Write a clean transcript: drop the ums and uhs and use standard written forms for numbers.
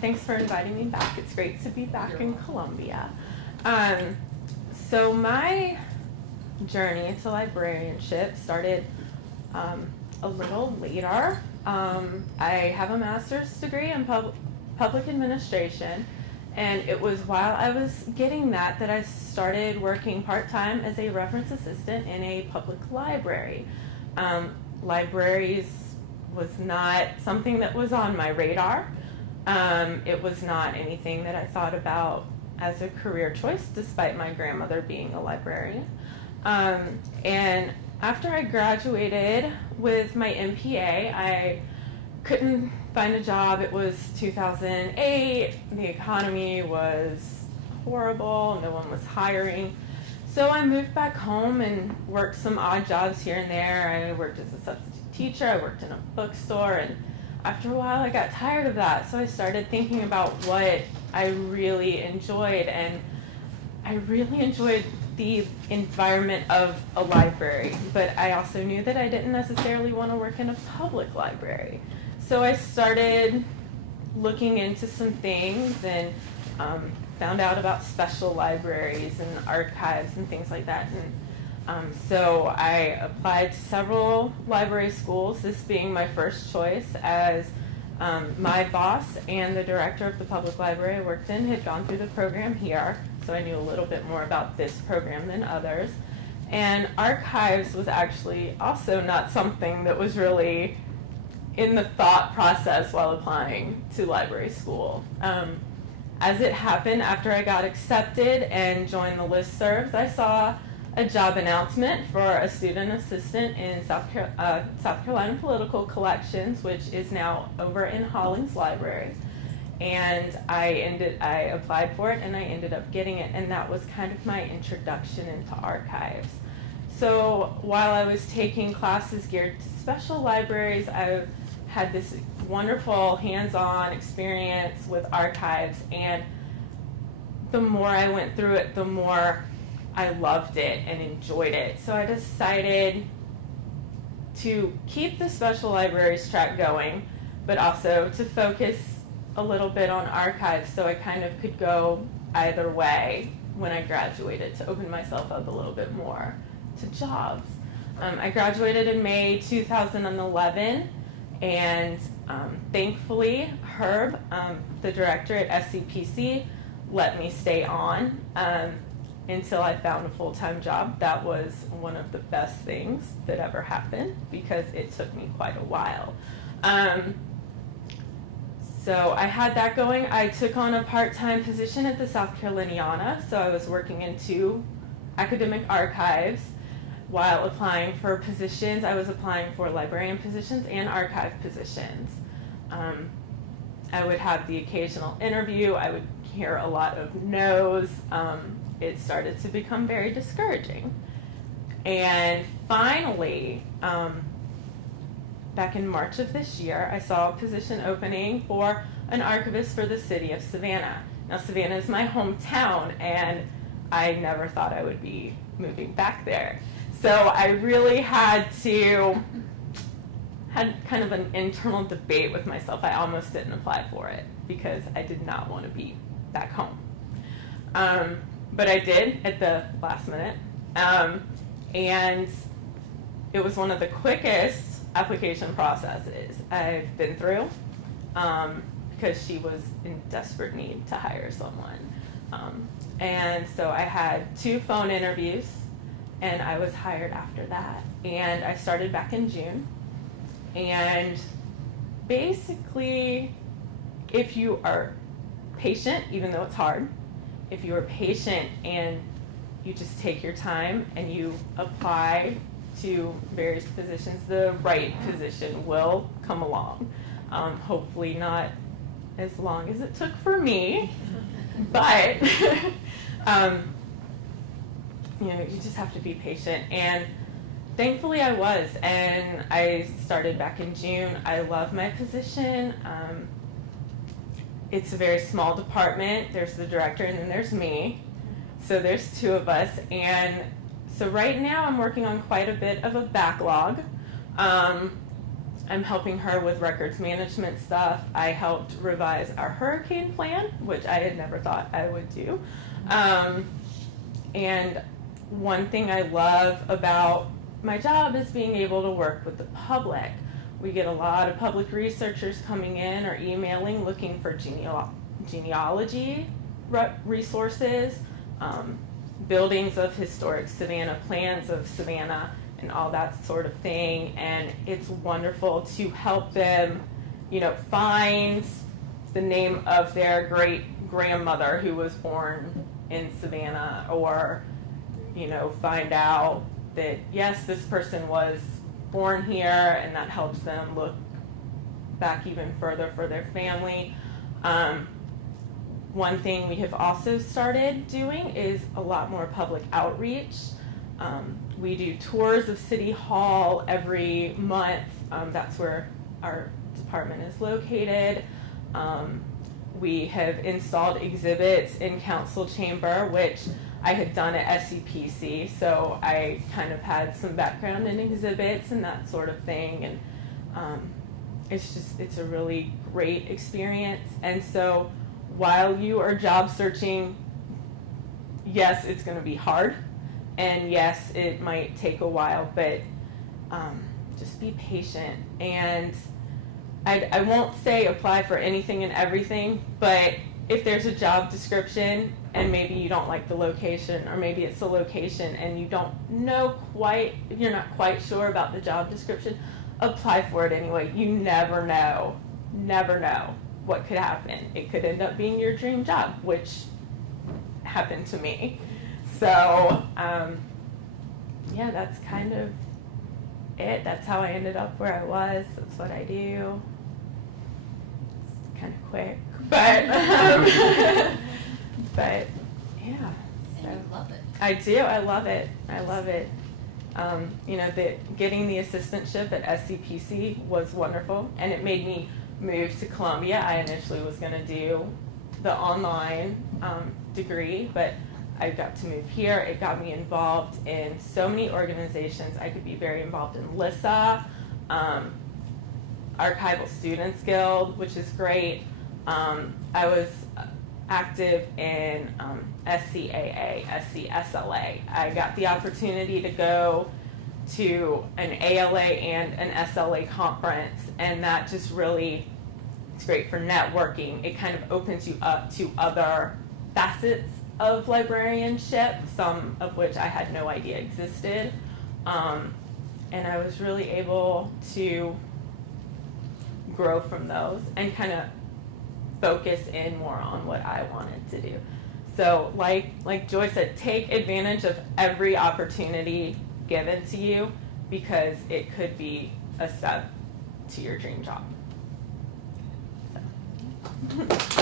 Thanks for inviting me back. It's great to be back in Columbia. So my journey to librarianship started a little later. I have a master's degree in public administration, and it was while I was getting that I started working part-time as a reference assistant in a public library. Libraries was not something that was on my radar. It was not anything that I thought about as a career choice, despite my grandmother being a librarian. And after I graduated with my MPA, I couldn't find a job. It was 2008. The economy was horrible. No one was hiring. So I moved back home and worked some odd jobs here and there. I worked as a substitute teacher. I worked in a bookstore. And after a while, I got tired of that. So I started thinking about what I really enjoyed. And I really enjoyed the environment of a library. But I also knew that I didn't necessarily want to work in a public library. So I started looking into some things and found out about special libraries and archives and things like that. And so I applied to several library schools, this being my first choice, as my boss and the director of the public library I worked in had gone through the program here, so I knew a little bit more about this program than others. And archives was actually also not something that was really in the thought process while applying to library school. As it happened, after I got accepted and joined the listservs, I saw a job announcement for a student assistant in South Carolina Political Collections, which is now over in Hollings Library. And I applied for it and I ended up getting it, and that was kind of my introduction into archives. So while I was taking classes geared to special libraries, I had this wonderful hands-on experience with archives, and the more I went through it, the more I loved it and enjoyed it. So I decided to keep the special libraries track going, but also to focus a little bit on archives so I kind of could go either way when I graduated, to open myself up a little bit more to jobs. I graduated in May 2011, and thankfully Herb, the director at SCPC, let me stay on until I found a full-time job. That was one of the best things that ever happened because it took me quite a while. So I had that going. I took on a part-time position at the South Caroliniana, so I was working in 2 academic archives while applying for positions. I was applying for librarian positions and archive positions. I would have the occasional interview. I would hear a lot of no's. It started to become very discouraging. And finally, back in March of this year, I saw a position opening for an archivist for the city of Savannah. Now, Savannah is my hometown, and I never thought I would be moving back there. So I really had kind of an internal debate with myself. I almost didn't apply for it because I did not want to be back home. But I did at the last minute. And it was one of the quickest application processes I've been through because she was in desperate need to hire someone. And so I had 2 phone interviews, and I was hired after that. And I started back in June. And basically, if you are patient, even though it's hard, if you are patient and you just take your time and you apply to various positions, the right position will come along. Hopefully not as long as it took for me, but you just have to be patient. And thankfully I was, and I started back in June. I love my position. It's a very small department. There's the director and then there's me. So there's 2 of us. And so right now I'm working on quite a bit of a backlog. I'm helping her with records management stuff. I helped revise our hurricane plan, which I had never thought I would do. And one thing I love about my job is being able to work with the public. We get a lot of public researchers coming in or emailing looking for genealogy resources, buildings of historic Savannah, plans of Savannah, and all that sort of thing. And it's wonderful to help them, find the name of their great-grandmother who was born in Savannah, or, find out that, yes, this person was born here, and that helps them look back even further for their family. One thing we have also started doing is a lot more public outreach. We do tours of City Hall every month. That's where our department is located. We have installed exhibits in Council Chamber, which I had done at SCPC, so I kind of had some background in exhibits and that sort of thing. And it's a really great experience. And so while you are job searching, yes, it's going to be hard. And yes, it might take a while, but just be patient. And I won't say apply for anything and everything, but if there's a job description and maybe you don't like the location, or maybe it's the location and you don't know quite, you're not quite sure about the job description, apply for it anyway. You never know what could happen. It could end up being your dream job, which happened to me. So, yeah, that's kind of it. That's how I ended up where I was. That's what I do. It's kind of quick, but but yeah. And you love it. I do. I love it. I love it. Getting the assistantship at SCPC was wonderful, and it made me move to Columbia. I initially was going to do the online degree, but I got to move here. It got me involved in so many organizations. I could be very involved in LISA, Archival Students Guild, which is great. I was active in SCAA, SCSLA. I got the opportunity to go to an ALA and an SLA conference, and that just really, it's great for networking. It kind of opens you up to other facets of librarianship, some of which I had no idea existed. And I was really able to grow from those and kind of focus in more on what I wanted to do. So like Joy said, take advantage of every opportunity given to you, because it could be a step to your dream job. So.